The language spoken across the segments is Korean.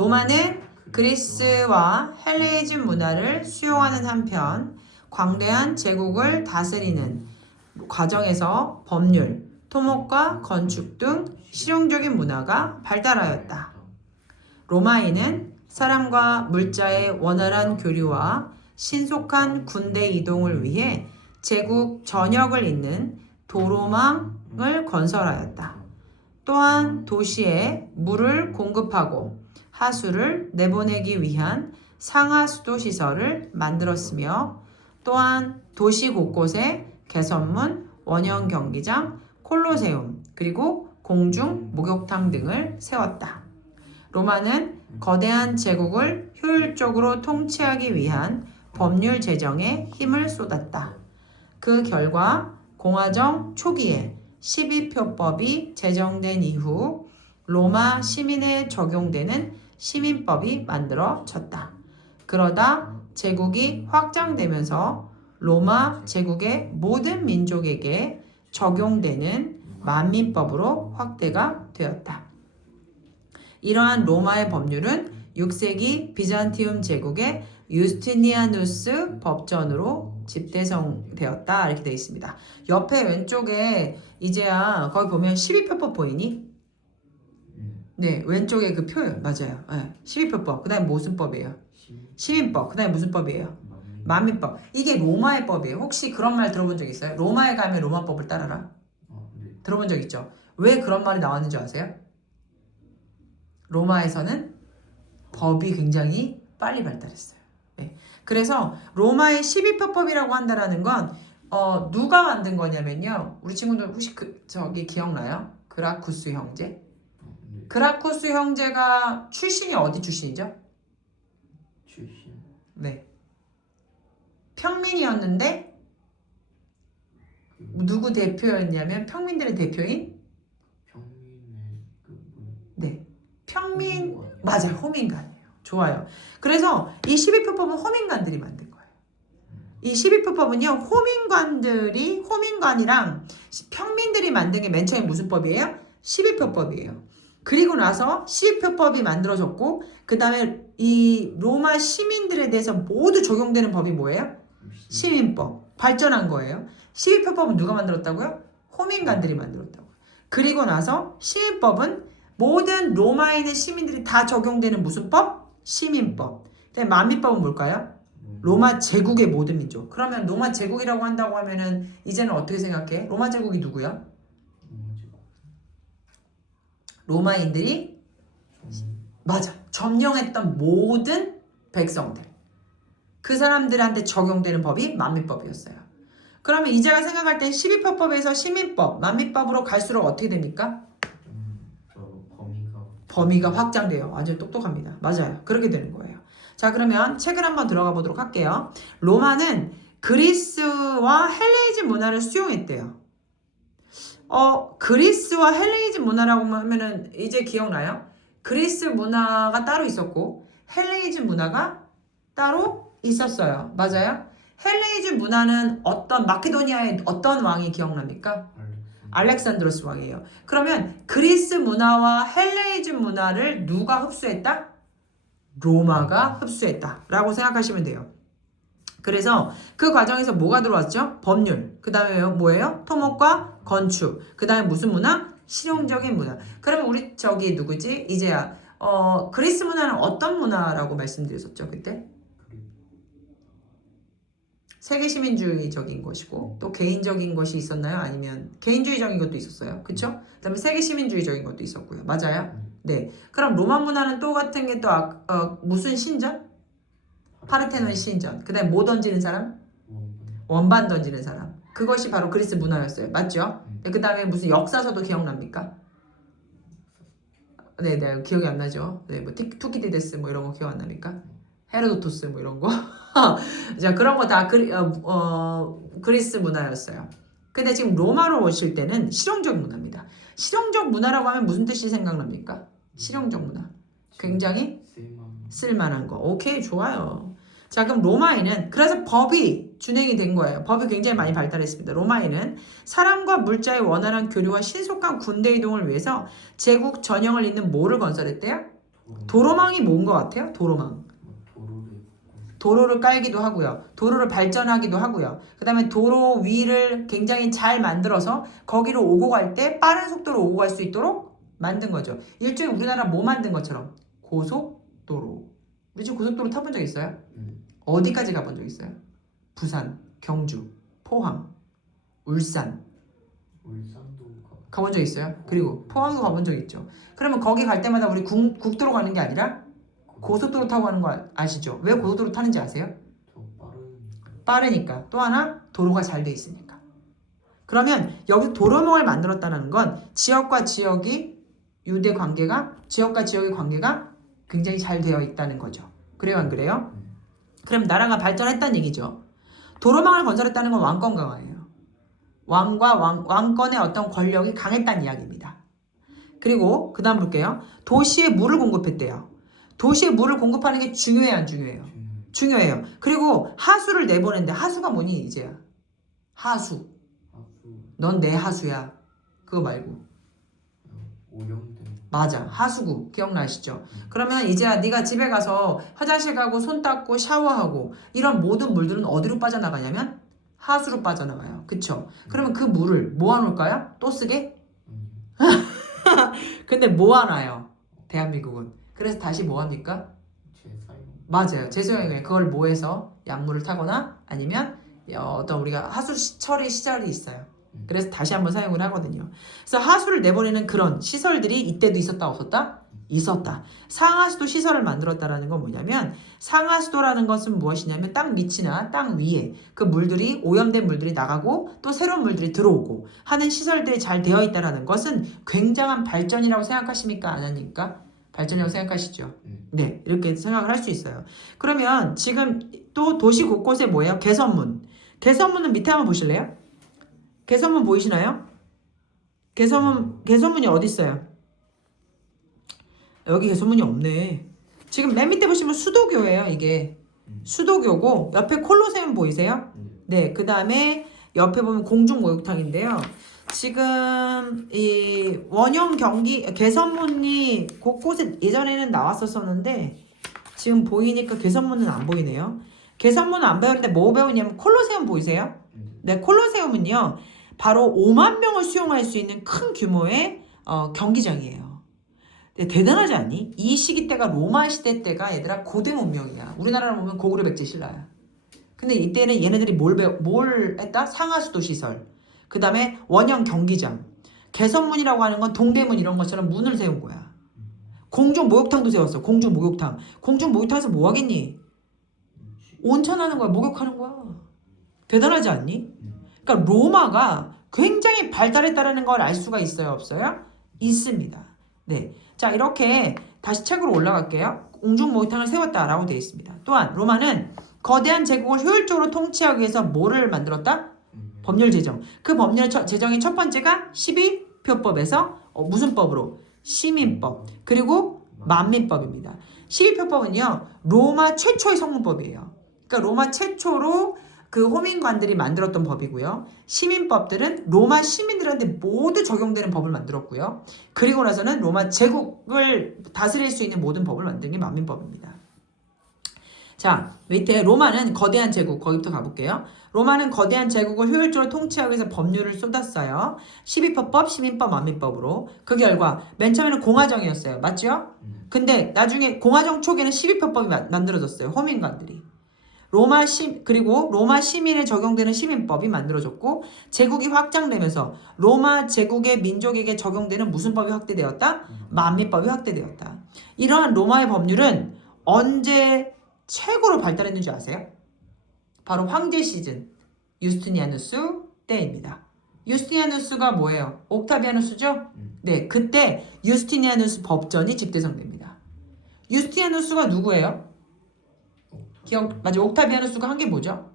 로마는 그리스와 헬레니즘 문화를 수용하는 한편 광대한 제국을 다스리는 과정에서 법률, 토목과 건축 등 실용적인 문화가 발달하였다. 로마인은 사람과 물자의 원활한 교류와 신속한 군대 이동을 위해 제국 전역을 잇는 도로망을 건설하였다. 또한 도시에 물을 공급하고 하수를 내보내기 위한 상하수도 시설을 만들었으며 또한 도시 곳곳에 개선문, 원형 경기장, 콜로세움, 그리고 공중 목욕탕 등을 세웠다. 로마는 거대한 제국을 효율적으로 통치하기 위한 법률 제정에 힘을 쏟았다. 그 결과 공화정 초기에 12표법이 제정된 이후 로마 시민에 적용되는 시민법이 만들어졌다. 그러다 제국이 확장되면서 로마 제국의 모든 민족에게 적용되는 만민법으로 확대가 되었다. 이러한 로마의 법률은 6세기 비잔티움 제국의 유스티니아누스 법전으로 집대성되었다. 이렇게 되어 있습니다. 옆에 왼쪽에 이제야 거기 보면 12표법 보이니? 네, 왼쪽에 그 표요. 맞아요. 네, 12표법. 그 다음에 무슨 법이에요? 시민법. 그 다음에 무슨 법이에요? 만민법. 이게 로마의 법이에요. 혹시 그런 말 들어본 적 있어요? 로마에 가면 로마법을 따라라. 들어본 적 있죠? 왜 그런 말이 나왔는지 아세요? 로마에서는 법이 굉장히 빨리 발달했어요. 네. 그래서 로마의 12표법이라고 한다라는 건 누가 만든 거냐면요. 우리 친구들 혹시 저기 기억나요? 그라쿠스 형제? 그라쿠스 형제가 출신이 어디 출신이죠? 네. 평민이었는데 누구 대표였냐면 평민들의 대표인? 네. 평민, 맞아요. 호민관이에요. 좋아요. 그래서 이 12표법은 호민관들이 만든 거예요. 이 12표법은요. 호민관이랑 평민들이 만든 게 맨 처음에 무슨 법이에요? 12표법이에요. 그리고 나서 12표법이 만들어졌고 그 다음에 이 로마 시민들에 대해서 모두 적용되는 법이 뭐예요? 시민법. 발전한 거예요. 12표법은 누가 만들었다고요? 호민관들이 만들었다고요. 그리고 나서 시민법은 모든 로마에 있는 시민들이 다 적용되는 무슨 법? 시민법. 근데 만민법은 뭘까요? 로마 제국의 모든 민족. 그러면 로마 제국이라고 한다고 하면은 이제는 어떻게 생각해? 로마 제국이 누구야? 로마인들이 맞아. 점령했던 모든 백성들. 그 사람들한테 적용되는 법이 만민법이었어요. 그러면 이제가 생각할 땐 12표법에서 시민법, 만민법으로 갈수록 어떻게 됩니까? 범위가 확장돼요. 아주 똑똑합니다. 맞아요. 그렇게 되는 거예요. 자, 그러면 책을 한번 들어가 보도록 할게요. 로마는 그리스와 헬레니즘 문화를 수용했대요. 그리스와 헬레니즘 문화라고 하면은 이제 기억나요? 그리스 문화가 따로 있었고 헬레니즘 문화가 따로 있었어요. 맞아요? 헬레니즘 문화는 어떤 마케도니아의 어떤 왕이 기억납니까? 알렉산드로스 왕이에요. 그러면 그리스 문화와 헬레니즘 문화를 누가 흡수했다? 로마가 흡수했다 라고 생각하시면 돼요. 그래서 그 과정에서 뭐가 들어왔죠? 법률. 그 다음에 뭐예요? 토목과 건축. 그 다음에 무슨 문화? 실용적인 문화. 그러면 우리 저기 누구지? 이제야 그리스 문화는 어떤 문화라고 말씀드렸었죠 그때? 세계 시민주의적인 것이고 또 개인적인 것이 있었나요? 아니면 개인주의적인 것도 있었어요. 그쵸? 그 다음에 세계 시민주의적인 것도 있었고요. 맞아요? 네. 그럼 로마 문화는 또 같은 게 또 무슨 신전? 파르테논 신전. 그 다음에 뭐 던지는 사람? 원반 던지는 사람. 그것이 바로 그리스 문화였어요. 맞죠? 네, 그 다음에 무슨 역사서도 기억납니까? 네, 기억이 안 나죠? 네, 뭐 투키디데스 뭐 이런 거 기억 안 납니까? 헤로도토스 뭐 이런 거. 자, 그런 거 다 그리스 문화였어요. 근데 지금 로마로 오실 때는 실용적 문화입니다. 실용적 문화라고 하면 무슨 뜻이 생각납니까? 실용적 문화. 굉장히 쓸만한 거. 오케이, 좋아요. 자, 그럼 로마에는 그래서 법이 준행이 된 거예요. 법이 굉장히 많이 발달했습니다. 로마에는 사람과 물자의 원활한 교류와 신속한 군대 이동을 위해서 제국 전역을 잇는 뭐를 건설했대요? 도로망이 뭔 것 같아요? 도로망. 도로를 깔기도 하고요. 도로를 발전하기도 하고요. 그 다음에 도로 위를 굉장히 잘 만들어서 거기로 오고 갈 때 빠른 속도로 오고 갈 수 있도록 만든 거죠. 일종의 우리나라 뭐 만든 것처럼 고속도로. 우리 지금 고속도로 타본 적 있어요? 어디까지 가본 적 있어요? 부산, 경주, 포항, 울산. 가본 적 있어요? 그리고 포항도 가본 적 있죠. 그러면 거기 갈 때마다 우리 국도로 가는 게 아니라 고속도로 타고 가는 거 아시죠? 왜 고속도로 타는지 아세요? 빠르니까. 또 하나 도로가 잘 돼 있으니까. 그러면 여기 도로망을 만들었다는 건 지역과 지역의 관계가 굉장히 잘 되어 있다는 거죠. 그래요, 안 그래요? 그럼 나라가 발전했다는 얘기죠. 도로망을 건설했다는 건 왕권 강화예요. 왕권의 어떤 권력이 강했다는 이야기입니다. 그리고 그 다음 볼게요. 도시에 물을 공급했대요. 도시에 물을 공급하는 게 중요해요, 안 중요해요? 중요해요. 그리고 하수를 내보낸데 하수가 뭐니 이제야? 하수. 넌 내 하수야. 그거 말고. 맞아. 하수구. 기억나시죠? 그러면 이제야 네가 집에 가서 화장실 가고 손 닦고 샤워하고 이런 모든 물들은 어디로 빠져나가냐면 하수로 빠져나가요. 그쵸? 그러면 그 물을 모아놓을까요? 또 쓰게? 근데 모아놔요. 대한민국은. 그래서 다시 뭐합니까? 맞아요. 재사용해. 그걸 모해서 약물을 타거나 아니면 어떤 우리가 하수 처리 시설이 있어요. 그래서 다시 한번 사용을 하거든요. 그래서 하수를 내보내는 그런 시설들이 이때도 있었다 없었다? 있었다. 상하수도 시설을 만들었다라는 건 뭐냐면 상하수도라는 것은 무엇이냐면 땅 밑이나 땅 위에 그 물들이 오염된 물들이 나가고 또 새로운 물들이 들어오고 하는 시설들이 잘 되어 있다라는 것은 굉장한 발전이라고 생각하십니까? 안 하니까? 발전이라고 생각하시죠? 네, 이렇게 생각을 할 수 있어요. 그러면 지금 또 도시 곳곳에 뭐예요? 개선문. 개선문은 밑에 한번 보실래요? 개선문 보이시나요? 개선문이 어디 있어요? 여기 개선문이 없네. 지금 맨 밑에 보시면 수도교예요, 이게. 수도교고 옆에 콜로세움 보이세요? 네, 그 다음에 옆에 보면 공중목욕탕인데요. 지금 이 원형 경기 개선문이 곳곳에 예전에는 나왔었었는데 지금 보이니까 개선문은 안 보이네요. 개선문은 안 배우는데 뭐 배우냐면 콜로세움 보이세요? 네, 콜로세움은요 바로 5만 명을 수용할 수 있는 큰 규모의 경기장이에요. 대단하지 않니? 이 시기 때가 로마 시대 때가 얘들아 고대 문명이야. 우리나라로 보면 고구려 백제 신라야. 근데 이때는 얘네들이 뭘 했다? 상하수도 시설. 그 다음에 원형 경기장. 개선문이라고 하는 건 동대문 이런 것처럼 문을 세운 거야. 공중 목욕탕도 세웠어. 공중 목욕탕. 공중 목욕탕에서 뭐 하겠니? 온천하는 거야. 목욕하는 거야. 대단하지 않니? 그러니까 로마가 굉장히 발달했다는 걸 알 수가 있어요? 없어요? 있습니다. 네. 자, 이렇게 다시 책으로 올라갈게요. 공중 목욕탕을 세웠다라고 되어 있습니다. 또한 로마는 거대한 제국을 효율적으로 통치하기 위해서 뭐를 만들었다? 법률 제정. 그 법률 제정의 첫 번째가 12표법에서 무슨 법으로? 시민법. 그리고 만민법입니다. 12표법은요. 로마 최초의 성문법이에요. 그러니까 로마 최초로 그 호민관들이 만들었던 법이고요. 시민법들은 로마 시민들한테 모두 적용되는 법을 만들었고요. 그리고 나서는 로마 제국을 다스릴 수 있는 모든 법을 만든 게 만민법입니다. 자, 밑에 로마는 거대한 제국, 거기부터 가볼게요. 로마는 거대한 제국을 효율적으로 통치하기 위해서 법률을 쏟았어요. 12표법, 시민법, 만민법으로. 그 결과 맨 처음에는 공화정이었어요. 맞죠? 근데 나중에 공화정 초기에는 12표법이 만들어졌어요. 호민관들이. 그리고 로마 시민에 적용되는 시민법이 만들어졌고 제국이 확장되면서 로마 제국의 민족에게 적용되는 무슨 법이 확대되었다? 만민법이 확대되었다. 이러한 로마의 법률은 언제 최고로 발달했는지 아세요? 바로 황제 시즌 유스티니아누스 때입니다. 유스티니아누스가 뭐예요? 옥타비아누스죠? 네, 그때 유스티니아누스 법전이 집대성됩니다. 유스티니아누스가 누구예요? 맞아. 옥타비아누스가 한 게 뭐죠?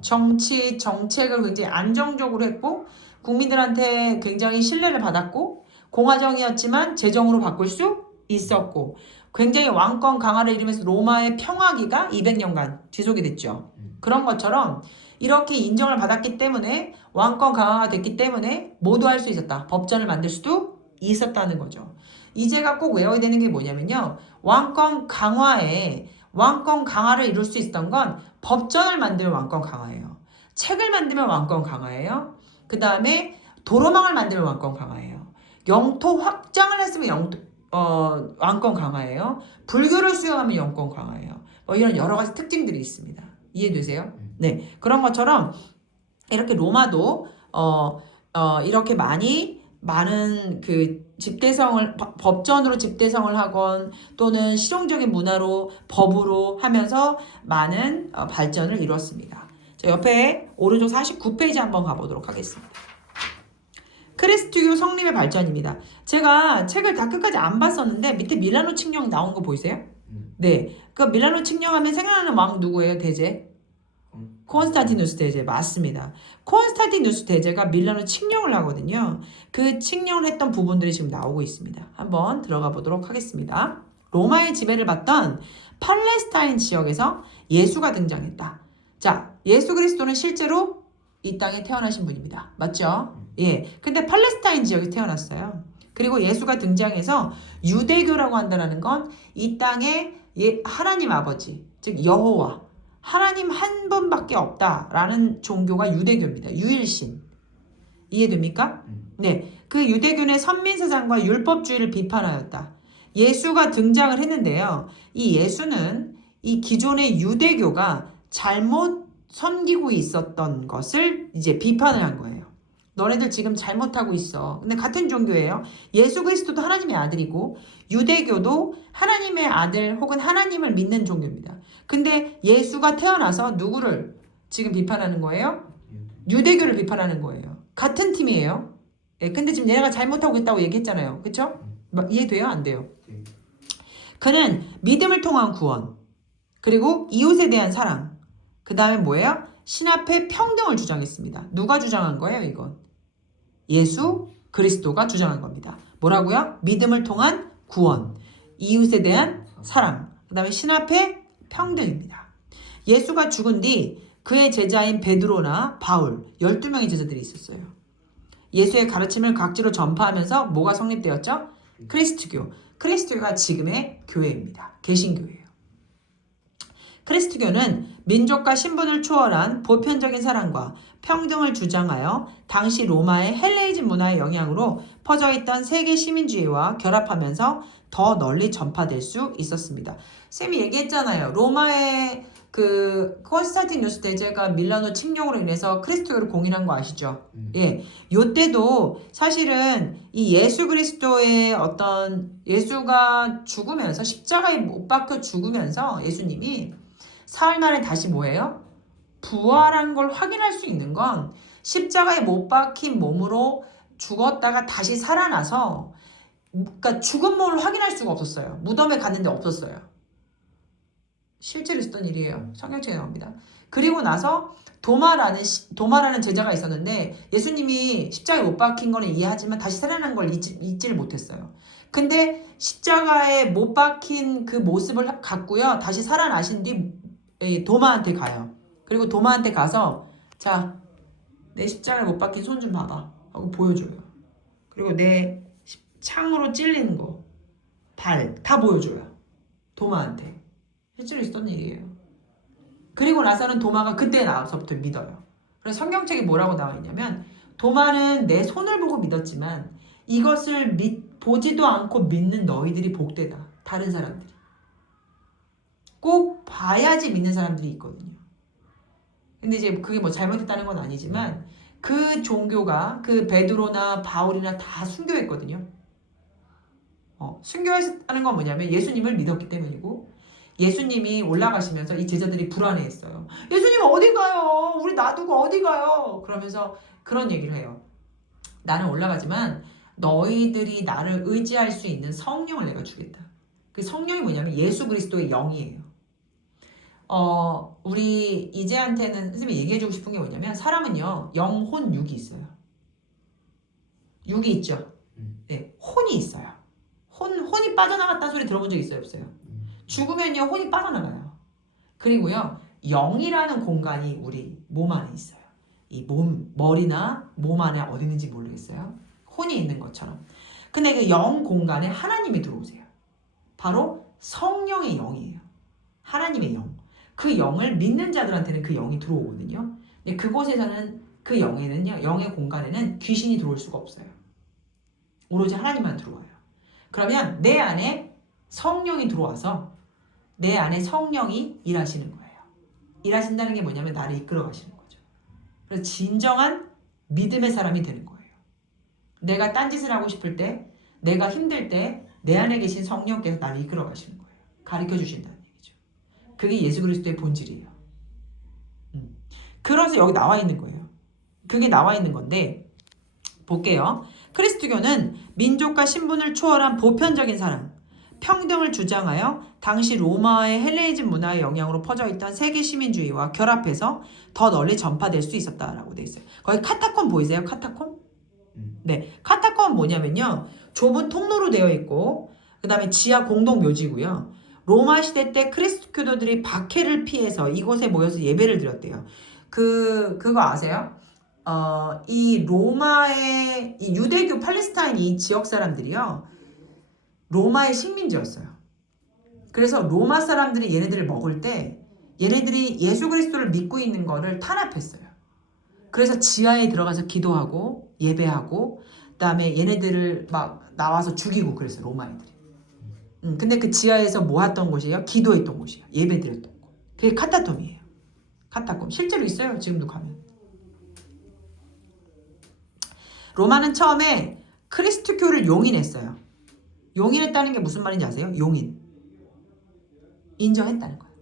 정책을 굉장히 안정적으로 했고 국민들한테 굉장히 신뢰를 받았고 공화정이었지만 제정으로 바꿀 수 있었고 굉장히 왕권 강화를 이루면서 로마의 평화기가 200년간 지속이 됐죠. 그런 것처럼 이렇게 인정을 받았기 때문에 왕권 강화가 됐기 때문에 모두 할 수 있었다. 법전을 만들 수도 있었다는 거죠. 이제가 꼭 외워야 되는 게 뭐냐면요. 왕권 강화를 이룰 수 있었던 건 법전을 만들면 왕권 강화예요. 책을 만들면 왕권 강화예요. 그 다음에 도로망을 만들면 왕권 강화예요. 영토 확장을 했으면 왕권 강화예요. 불교를 수용하면 영권 강화예요. 뭐 이런 여러 가지 특징들이 있습니다. 이해되세요? 네. 그런 것처럼 이렇게 로마도 이렇게 많은 그 법전으로 집대성을 하건 또는 실용적인 문화로 법으로 하면서 많은 발전을 이루었습니다. 자, 옆에 오른쪽 49페이지 한번 가보도록 하겠습니다. 크리스트교 성립의 발전입니다. 제가 책을 다 끝까지 안 봤었는데 밑에 밀라노 칙령 나온 거 보이세요? 네. 그 밀라노 칙령하면 생각나는 왕 누구예요? 대제? 콘스탄티누스 대제 맞습니다. 콘스탄티누스 대제가 밀라노 칙령을 하거든요. 그 칙령을 했던 부분들이 지금 나오고 있습니다. 한번 들어가 보도록 하겠습니다. 로마의 지배를 받던 팔레스타인 지역에서 예수가 등장했다. 자, 예수 그리스도는 실제로 이 땅에 태어나신 분입니다. 맞죠? 예. 근데 팔레스타인 지역에 태어났어요. 그리고 예수가 등장해서 유대교라고 한다는 건 이 땅에 하나님 아버지, 즉 여호와 하나님 한 분밖에 없다라는 종교가 유대교입니다. 유일신. 이해됩니까? 네. 그 유대교는 선민사상과 율법주의를 비판하였다. 예수가 등장을 했는데요. 이 예수는 이 기존의 유대교가 잘못 섬기고 있었던 것을 이제 비판을 한 거예요. 너네들 지금 잘못하고 있어. 근데 같은 종교예요. 예수 그리스도도 하나님의 아들이고 유대교도 하나님의 아들 혹은 하나님을 믿는 종교입니다. 근데 예수가 태어나서 누구를 지금 비판하는 거예요? 유대교를 비판하는 거예요. 같은 팀이에요. 예, 근데 지금 얘네가 잘못하고 있다고 얘기했잖아요. 그쵸? 이해돼요? 안 돼요? 그는 믿음을 통한 구원, 그리고 이웃에 대한 사랑, 그 다음에 뭐예요? 신 앞에 평등을 주장했습니다. 누가 주장한 거예요, 이건? 예수 그리스도가 주장한 겁니다. 뭐라고요? 믿음을 통한 구원, 이웃에 대한 사랑, 그 다음에 신 앞에 평등입니다. 예수가 죽은 뒤 그의 제자인 베드로나 바울 12명의 제자들이 있었어요. 예수의 가르침을 각지로 전파하면서 뭐가 성립되었죠? 크리스트교. 크리스트교가 지금의 교회입니다. 개신교예요. 크리스트교는 민족과 신분을 초월한 보편적인 사랑과 평등을 주장하여 당시 로마의 헬레니즘 문화의 영향으로 퍼져있던 세계 시민주의와 결합하면서 더 널리 전파될 수 있었습니다. 쌤이 얘기했잖아요. 로마의 그 콘스탄티누스 대제가 밀라노 칙령으로 인해서 크리스토교를 공인한 거 아시죠? 예, 요때도 사실은 이 예수 그리스도의 어떤 예수가 죽으면서 십자가에 못 박혀 죽으면서 예수님이 사흘만에 다시 뭐예요? 부활한 걸 확인할 수 있는 건 십자가에 못 박힌 몸으로 죽었다가 다시 살아나서 그러니까 죽은 몸을 확인할 수가 없었어요. 무덤에 갔는데 없었어요. 실제로 있었던 일이에요. 성경책에 나옵니다. 그리고 나서 도마라는 제자가 있었는데 예수님이 십자가에 못 박힌 거는 이해하지만 다시 살아난 걸 잊지를 못했어요. 근데 십자가에 못 박힌 그 모습을 갖고요. 다시 살아나신 뒤 도마한테 가요. 그리고 도마한테 가서 자, 내 십자가에 못 박힌 손 좀 봐봐 하고 보여줘요. 그리고 내 창으로 찔린 거, 발 다 보여줘요. 도마한테. 실제로 있었던 일이에요. 그리고 나서는 도마가 그때 나서부터 믿어요. 그래서 성경책에 뭐라고 나와 있냐면 도마는 내 손을 보고 믿었지만 이것을 보지도 않고 믿는 너희들이 복되다. 다른 사람들이. 꼭 봐야지 믿는 사람들이 있거든요. 근데 이제 그게 뭐 잘못했다는 건 아니지만 그 종교가 그 베드로나 바울이나 다 순교했거든요. 순교했다는 건 뭐냐면 예수님을 믿었기 때문이고 예수님이 올라가시면서 이 제자들이 불안해했어요. 예수님 어디 가요? 우리 놔두고 어디 가요? 그러면서 그런 얘기를 해요. 나는 올라가지만 너희들이 나를 의지할 수 있는 성령을 내가 주겠다. 그 성령이 뭐냐면 예수 그리스도의 영이에요. 우리 이제한테는 선생님이 얘기해주고 싶은 게 뭐냐면 사람은요 영혼 육이 있어요. 육이 있죠. 네, 혼이 있어요. 혼이 빠져나갔다는 소리 들어본 적 있어요? 없어요? 죽으면요 혼이 빠져나가요. 그리고요 영이라는 공간이 우리 몸 안에 있어요. 이 머리나 몸 안에 어디 있는지 모르겠어요. 혼이 있는 것처럼. 근데 그 영 공간에 하나님이 들어오세요. 바로 성령의 영이에요. 하나님의 영. 그 영을 믿는 자들한테는 그 영이 들어오거든요. 근데 그곳에서는 그 영에는요, 영의 공간에는 귀신이 들어올 수가 없어요. 오로지 하나님만 들어와요. 그러면 내 안에 성령이 들어와서 내 안에 성령이 일하시는 거예요. 일하신다는 게 뭐냐면 나를 이끌어 가시는 거죠. 그래서 진정한 믿음의 사람이 되는 거예요. 내가 딴짓을 하고 싶을 때, 내가 힘들 때 내 안에 계신 성령께서 나를 이끌어 가시는 거예요. 가르쳐 주신다는 얘기죠. 그게 예수 그리스도의 본질이에요. 그래서 여기 나와 있는 거예요. 그게 나와 있는 건데 볼게요. 그리스도교는 민족과 신분을 초월한 보편적인 사랑, 평등을 주장하여 당시 로마의 헬레니즘 문화의 영향으로 퍼져있던 세계 시민주의와 결합해서 더 널리 전파될 수 있었다라고 돼 있어요. 거기 카타콤 보이세요? 카타콤? 네, 카타콤은 뭐냐면요, 좁은 통로로 되어 있고 그 다음에 지하 공동 묘지고요. 로마 시대 때 그리스도교도들이 박해를 피해서 이곳에 모여서 예배를 드렸대요. 그거 아세요? 이 로마의 이 유대교 팔레스타인 이 지역 사람들이요, 로마의 식민지였어요. 그래서 로마 사람들이 얘네들을 먹을 때 얘네들이 예수 그리스도를 믿고 있는 거를 탄압했어요. 그래서 지하에 들어가서 기도하고 예배하고 그다음에 얘네들을 막 나와서 죽이고 그랬어요, 로마 애들이. 근데 그 지하에서 모았던 곳이에요. 기도했던 곳이에요. 예배드렸던 곳. 그게 카타콤이에요. 카타콤. 실제로 있어요. 지금도 가면. 로마는 처음에 크리스트교를 용인했어요. 용인했다는 게 무슨 말인지 아세요? 용인. 인정했다는 거예요.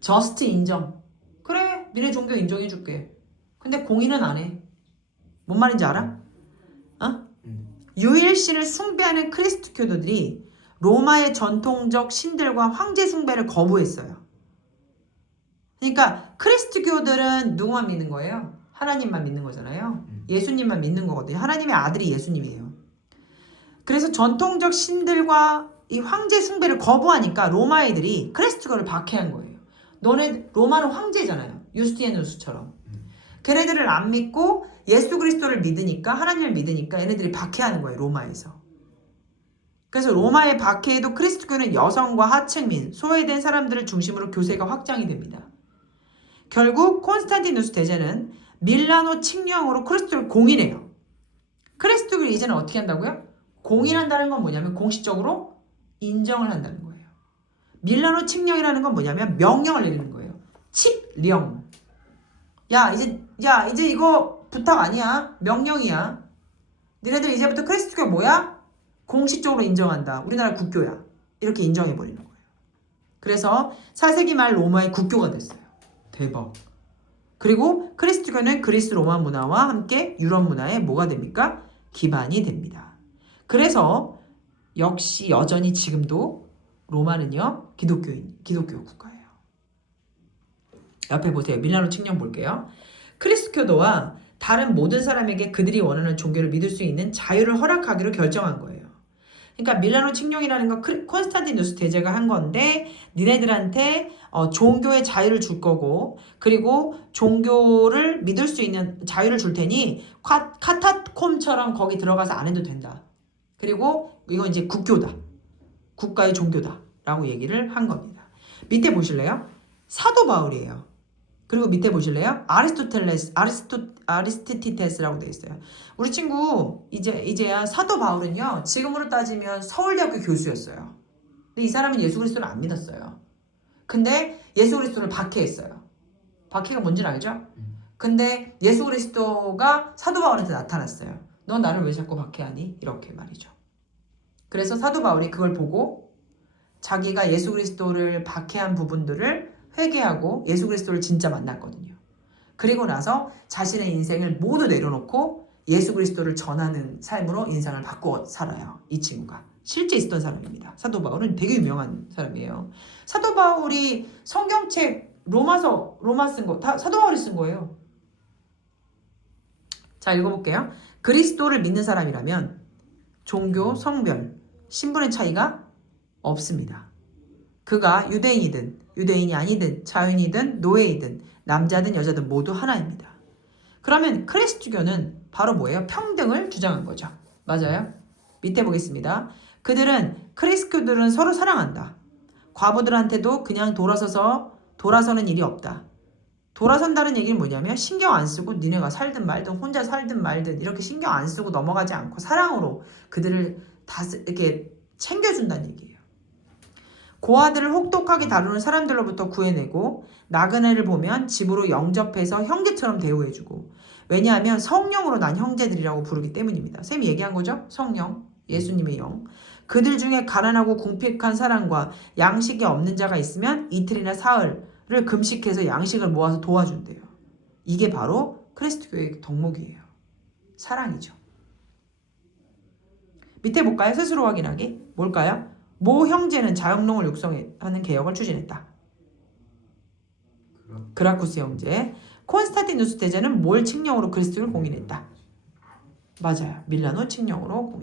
저스트 인정. 그래, 니네 종교 인정해줄게. 근데 공인은 안 해. 뭔 말인지 알아? 유일신을 숭배하는 크리스트교도들이 로마의 전통적 신들과 황제 숭배를 거부했어요. 그러니까 크리스트교들은 누구만 믿는 거예요? 하나님만 믿는 거잖아요. 예수님만 믿는 거거든요. 하나님의 아들이 예수님이에요. 그래서 전통적 신들과 이 황제 숭배를 거부하니까 로마 애들이 크리스트교를 박해한 거예요. 너네 로마는 황제잖아요. 유스티니아누스처럼. 걔네들을 안 믿고 예수 그리스도를 믿으니까, 하나님을 믿으니까 얘네들이 박해하는 거예요, 로마에서. 그래서 로마의 박해에도 크리스트교는 여성과 하층민, 소외된 사람들을 중심으로 교세가 확장이 됩니다. 결국 콘스탄티누스 대제는 밀라노 칙령으로 크리스토를 공인해요. 크리스토를 이제는 어떻게 한다고요? 공인한다는 건 뭐냐면 공식적으로 인정을 한다는 거예요. 밀라노 칙령이라는 건 뭐냐면 명령을 내리는 거예요. 칙령. 야 이제 이거 부탁 아니야. 명령이야. 니네들 이제부터 크리스토가 뭐야? 공식적으로 인정한다. 우리나라 국교야. 이렇게 인정해버리는 거예요. 그래서 4세기 말 로마의 국교가 됐어요. 대박. 그리고 크리스토교는 그리스 로마 문화와 함께 유럽 문화의 뭐가 됩니까? 기반이 됩니다. 그래서 역시 여전히 지금도 로마는요, 기독교 국가예요. 옆에 보세요. 밀라노 칙령 볼게요. 크리스토교도와 다른 모든 사람에게 그들이 원하는 종교를 믿을 수 있는 자유를 허락하기로 결정한 거예요. 그러니까 밀라노 칙령이라는 건 콘스탄티누스 대제가 한 건데, 니네들한테 종교의 자유를 줄 거고, 그리고 종교를 믿을 수 있는 자유를 줄 테니 카타콤처럼 거기 들어가서 안 해도 된다. 그리고 이건 이제 국교다. 국가의 종교다. 라고 얘기를 한 겁니다. 밑에 보실래요? 사도 바울이에요. 그리고 밑에 보실래요? 아리스토티테스라고 되어 있어요. 우리 친구 이제야 사도 바울은요, 지금으로 따지면 서울대학교 교수였어요. 근데 이 사람은 예수 그리스도를 안 믿었어요. 근데 예수 그리스도를 박해했어요. 박해가 뭔지는 알죠? 근데 예수 그리스도가 사도 바울한테 나타났어요. 넌 나를 왜 자꾸 박해하니? 이렇게 말이죠. 그래서 사도 바울이 그걸 보고 자기가 예수 그리스도를 박해한 부분들을 회개하고 예수 그리스도를 진짜 만났거든요. 그리고 나서 자신의 인생을 모두 내려놓고 예수 그리스도를 전하는 삶으로 인생을 바꾸어 살아요. 이 친구가. 실제 있었던 사람입니다. 사도 바울은 되게 유명한 사람이에요. 사도 바울이 성경책 로마 쓴 거 다 사도 바울이 쓴 거예요. 자, 읽어볼게요. 그리스도를 믿는 사람이라면 종교, 성별, 신분의 차이가 없습니다. 그가 유대인이든 유대인이 아니든 자유인이든 노예이든 남자든 여자든 모두 하나입니다. 그러면 크리스토교는 바로 뭐예요? 평등을 주장한 거죠. 맞아요? 밑에 보겠습니다. 그들은 크리스교들은 서로 사랑한다. 과부들한테도 그냥 돌아서는 일이 없다. 돌아선다는 얘기는 뭐냐면 신경 안 쓰고 니네가 살든 말든 혼자 살든 말든 이렇게 신경 안 쓰고 넘어가지 않고 사랑으로 그들을 다 이렇게 챙겨준다는 얘기예요. 고아들을 혹독하게 다루는 사람들로부터 구해내고 나그네를 보면 집으로 영접해서 형제처럼 대우해주고 왜냐하면 성령으로 난 형제들이라고 부르기 때문입니다. 쌤이 얘기한 거죠? 성령, 예수님의 영. 그들 중에 가난하고 궁핍한 사람과 양식이 없는 자가 있으면 이틀이나 사흘을 금식해서 양식을 모아서 도와준대요. 이게 바로 그리스도교의 덕목이에요. 사랑이죠. 밑에 볼까요? 스스로 확인하기. 뭘까요? 모 형제는 자영농을 육성하는 개혁을 추진했다. 그라쿠스 형제. 콘스탄티누스 대제는 뭘 칙령으로 그리스도를 공인했다. 맞아요. 밀라노 칙령으로 공인.